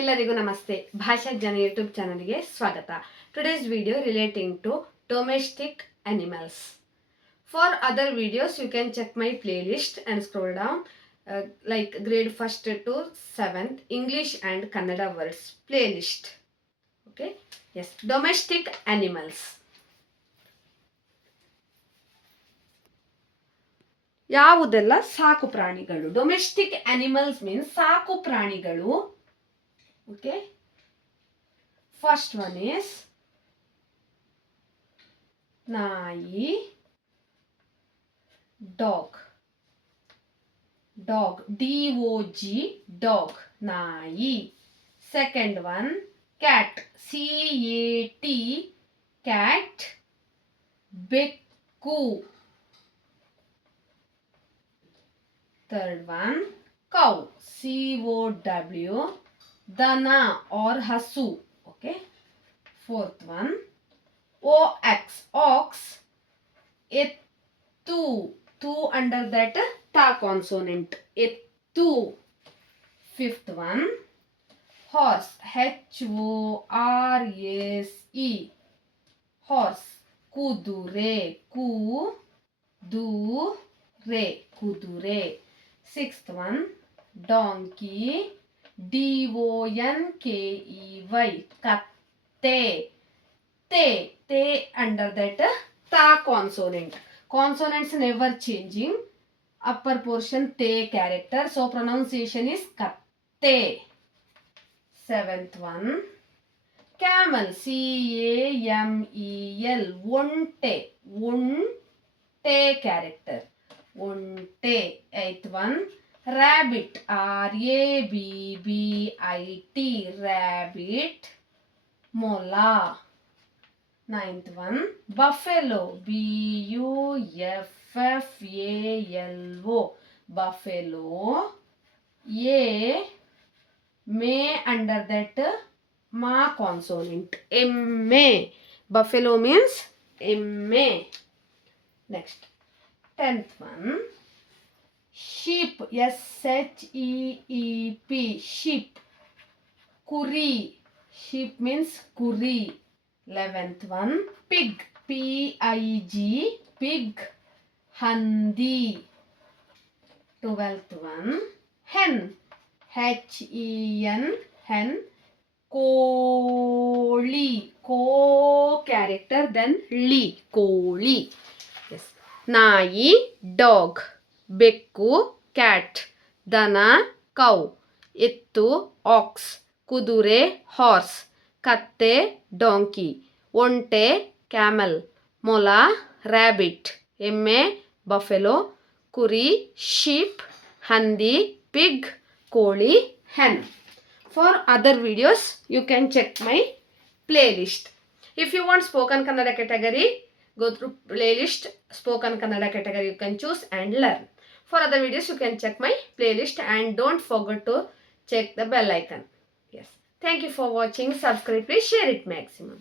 ಎಲ್ಲರಿಗೂ ನಮಸ್ತೆ. ಭಾಷಾ ಜನ ಯೂಟ್ಯೂಬ್ ಚಾನಲ್ಗೆ ಸ್ವಾಗತ. Today's video relating to domestic animals. For other videos you can check my playlist and scroll down like grade 1st to 7th English and Kannada words playlist. Okay? Yes, domestic animals. ಯಾವುದೆಲ್ಲ ಸಾಕು ಪ್ರಾಣಿಗಳು? Domestic animals means ಸಾಕು ಪ್ರಾಣಿಗಳು. Okay, first one is ನಾಯಿ, dog, DOG, dog, ನಾಯಿ. Second one cat, CAT, cat, ಬೆಕ್ಕು. Third one cow, COW, dana or hasu. Okay. Fourth one ox, ox, ettu, tu under that ta consonant, ettu. Fifth one horse, HORSE, horse, kudure, kudure, kudure. Sixth one donkey, DONKEY, katte, te under that ta consonant. Consonants never changing. Upper portion te character, so pronunciation is katte. Seventh one camel, CAMEL, onte character, onte. Eighth one rabbit, RABBIT, rabbit, mola. Ninth one buffalo, BUFFALO, buffalo. May under that ma consonant, MA, buffalo means MA. Next, 10th one sheep, SHEEP, sheep. Kuri, sheep means kuri. 11th one pig, PIG, pig, handi. 12th one hen, HEN, hen, koli, ko character then li, koli. Yes. ನಾಯಿ, dog, ಬೆಕ್ಕು, cat, ದನ, cow, ಎತ್ತು, ox, ಕುದುರೆ, horse, ಕತ್ತೆ, donkey, ಒಂಟೆ, camel, ಮೊಲ, rabbit, ಎಮ್ಮೆ, buffalo, ಕುರಿ, sheep, ಹಂದಿ, pig, ಕೋಳಿ, hen. For other videos you can check my playlist. If you want spoken Kannada category, go through playlist spoken Kannada category, you can choose and learn. For other videos you can check my playlist and don't forget to check the bell icon. Yes, thank you for watching. Subscribe, please share it maximum.